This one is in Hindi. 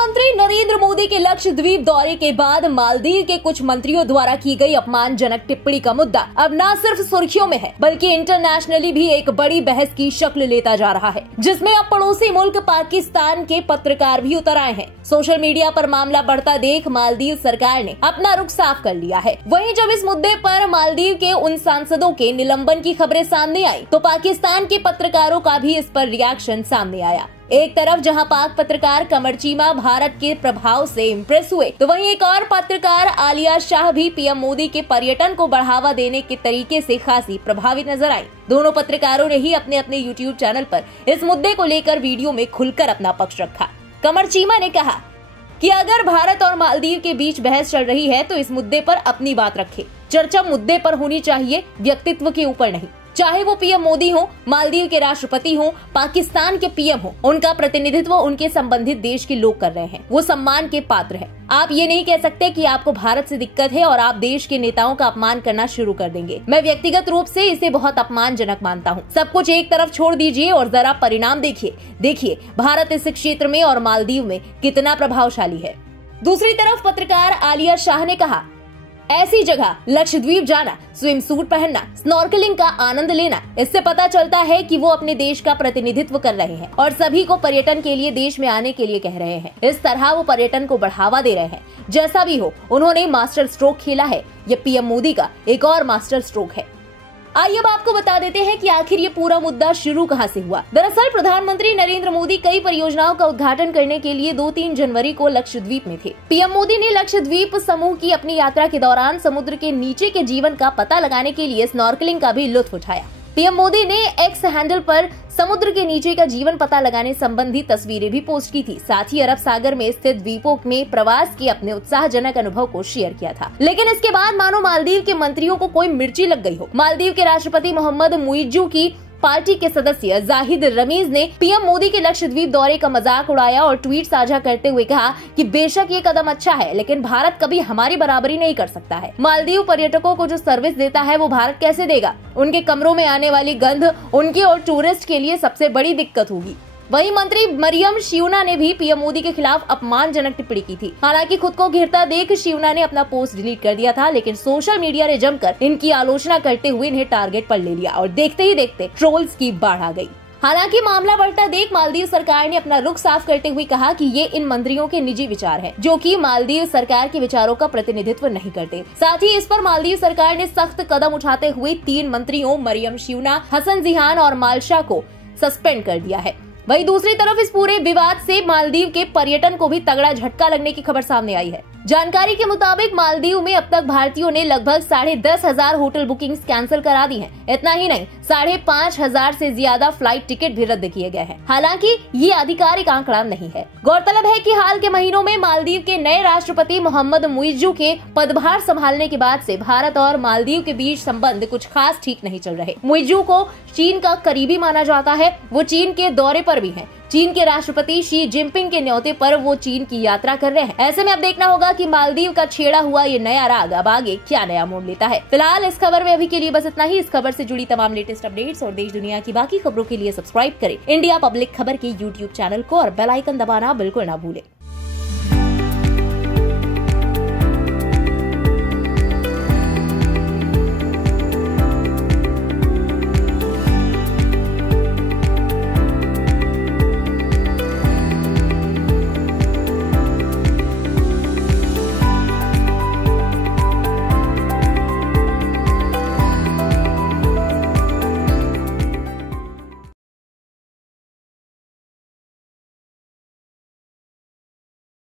प्रधानमंत्री नरेंद्र मोदी के लक्षद्वीप दौरे के बाद मालदीव के कुछ मंत्रियों द्वारा की गई अपमानजनक टिप्पणी का मुद्दा अब न सिर्फ सुर्खियों में है बल्कि इंटरनेशनली भी एक बड़ी बहस की शक्ल लेता जा रहा है, जिसमें अब पड़ोसी मुल्क पाकिस्तान के पत्रकार भी उतर आए हैं। सोशल मीडिया पर मामला बढ़ता देख मालदीव सरकार ने अपना रुख साफ कर लिया है। वहीं जब इस मुद्दे पर मालदीव के उन सांसदों के निलंबन की खबरें सामने आई तो पाकिस्तान के पत्रकारों का भी इस पर रिएक्शन सामने आया। एक तरफ जहां पाक पत्रकार कमर चीमा भारत के प्रभाव से इम्प्रेस हुए, तो वहीं एक और पत्रकार आलिया शाह भी पीएम मोदी के पर्यटन को बढ़ावा देने के तरीके से खासी प्रभावित नजर आई। दोनों पत्रकारों ने ही अपने अपने यूट्यूब चैनल पर इस मुद्दे को लेकर वीडियो में खुलकर अपना पक्ष रखा। कमर चीमा ने कहा कि अगर भारत और मालदीव के बीच बहस चल रही है तो इस मुद्दे पर अपनी बात रखे। चर्चा मुद्दे पर होनी चाहिए, व्यक्तित्व के ऊपर नहीं। चाहे वो पीएम मोदी हो, मालदीव के राष्ट्रपति हो, पाकिस्तान के पीएम हो, उनका प्रतिनिधित्व उनके संबंधित देश के लोग कर रहे हैं, वो सम्मान के पात्र है। आप ये नहीं कह सकते कि आपको भारत से दिक्कत है और आप देश के नेताओं का अपमान करना शुरू कर देंगे। मैं व्यक्तिगत रूप से इसे बहुत अपमानजनक मानता हूँ। सब कुछ एक तरफ छोड़ दीजिए और जरा परिणाम देखिए भारत इस क्षेत्र में और मालदीव में कितना प्रभावशाली है। दूसरी तरफ पत्रकार आलिया शाह ने कहा, ऐसी जगह लक्षद्वीप जाना, स्विम सूट पहनना, स्नॉर्कलिंग का आनंद लेना, इससे पता चलता है कि वो अपने देश का प्रतिनिधित्व कर रहे हैं और सभी को पर्यटन के लिए देश में आने के लिए कह रहे हैं। इस तरह वो पर्यटन को बढ़ावा दे रहे हैं। जैसा भी हो, उन्होंने मास्टर स्ट्रोक खेला है। ये पीएम मोदी का एक और मास्टर स्ट्रोक है। आइए अब आपको बता देते हैं कि आखिर ये पूरा मुद्दा शुरू कहां से हुआ। दरअसल प्रधानमंत्री नरेंद्र मोदी कई परियोजनाओं का उद्घाटन करने के लिए 2-3 जनवरी को लक्षद्वीप में थे। पीएम मोदी ने लक्षद्वीप समूह की अपनी यात्रा के दौरान समुद्र के नीचे के जीवन का पता लगाने के लिए स्नॉर्कलिंग का भी लुत्फ उठाया। पीएम मोदी ने एक्स हैंडल पर समुद्र के नीचे का जीवन पता लगाने संबंधी तस्वीरें भी पोस्ट की थी। साथ ही अरब सागर में स्थित द्वीपों में प्रवास के अपने उत्साहजनक अनुभव को शेयर किया था। लेकिन इसके बाद मानो मालदीव के मंत्रियों को कोई मिर्ची लग गई हो। मालदीव के राष्ट्रपति मोहम्मद मुइज्जू की पार्टी के सदस्य जाहिद रमीज ने पीएम मोदी के लक्षद्वीप दौरे का मजाक उड़ाया और ट्वीट साझा करते हुए कहा कि बेशक ये कदम अच्छा है, लेकिन भारत कभी हमारी बराबरी नहीं कर सकता है। मालदीव पर्यटकों को जो सर्विस देता है वो भारत कैसे देगा? उनके कमरों में आने वाली गंध उनके और टूरिस्ट के लिए सबसे बड़ी दिक्कत होगी। वहीं मंत्री मरियम शिवना ने भी पीएम मोदी के खिलाफ अपमानजनक टिप्पणी की थी। हालांकि खुद को घिरता देख शिवना ने अपना पोस्ट डिलीट कर दिया था, लेकिन सोशल मीडिया ने जमकर इनकी आलोचना करते हुए इन्हें टारगेट पर ले लिया और देखते ही देखते ट्रोल्स की बाढ़ आ गई। हालांकि मामला बढ़ता देख मालदीव सरकार ने अपना रुख साफ करते हुए कहा कि ये इन मंत्रियों के निजी विचार हैं, जो कि मालदीव सरकार के विचारों का प्रतिनिधित्व नहीं करते। साथ ही इस पर मालदीव सरकार ने सख्त कदम उठाते हुए 3 मंत्रियों मरियम शिवना, हसन जिहान और मालशा को सस्पेंड कर दिया है। वहीं दूसरी तरफ इस पूरे विवाद से मालदीव के पर्यटन को भी तगड़ा झटका लगने की खबर सामने आई है। जानकारी के मुताबिक मालदीव में अब तक भारतीयों ने लगभग 10,500 होटल बुकिंग्स कैंसिल करा दी हैं। इतना ही नहीं, 5,500 से ज्यादा फ्लाइट टिकट भी रद्द किए गए हैं। हालांकि ये आधिकारिक आंकड़ा नहीं है। गौरतलब है कि हाल के महीनों में मालदीव के नए राष्ट्रपति मोहम्मद मुइज्जू के पदभार संभालने के बाद से भारत और मालदीव के बीच संबंध कुछ खास ठीक नहीं चल रहे। मुइज्जू को चीन का करीबी माना जाता है। वो चीन के दौरे पर भी हैं। चीन के राष्ट्रपति शी जिनपिंग के न्योते पर वो चीन की यात्रा कर रहे हैं। ऐसे में अब देखना होगा कि मालदीव का छेड़ा हुआ ये नया राग अब आगे क्या नया मोड़ लेता है। फिलहाल इस खबर में अभी के लिए बस इतना ही। इस खबर से जुड़ी तमाम लेटेस्ट अपडेट्स और देश दुनिया की बाकी खबरों के लिए सब्सक्राइब करें इंडिया पब्लिक खबर के यूट्यूब चैनल को और बेल आइकन दबाना बिल्कुल ना भूलें।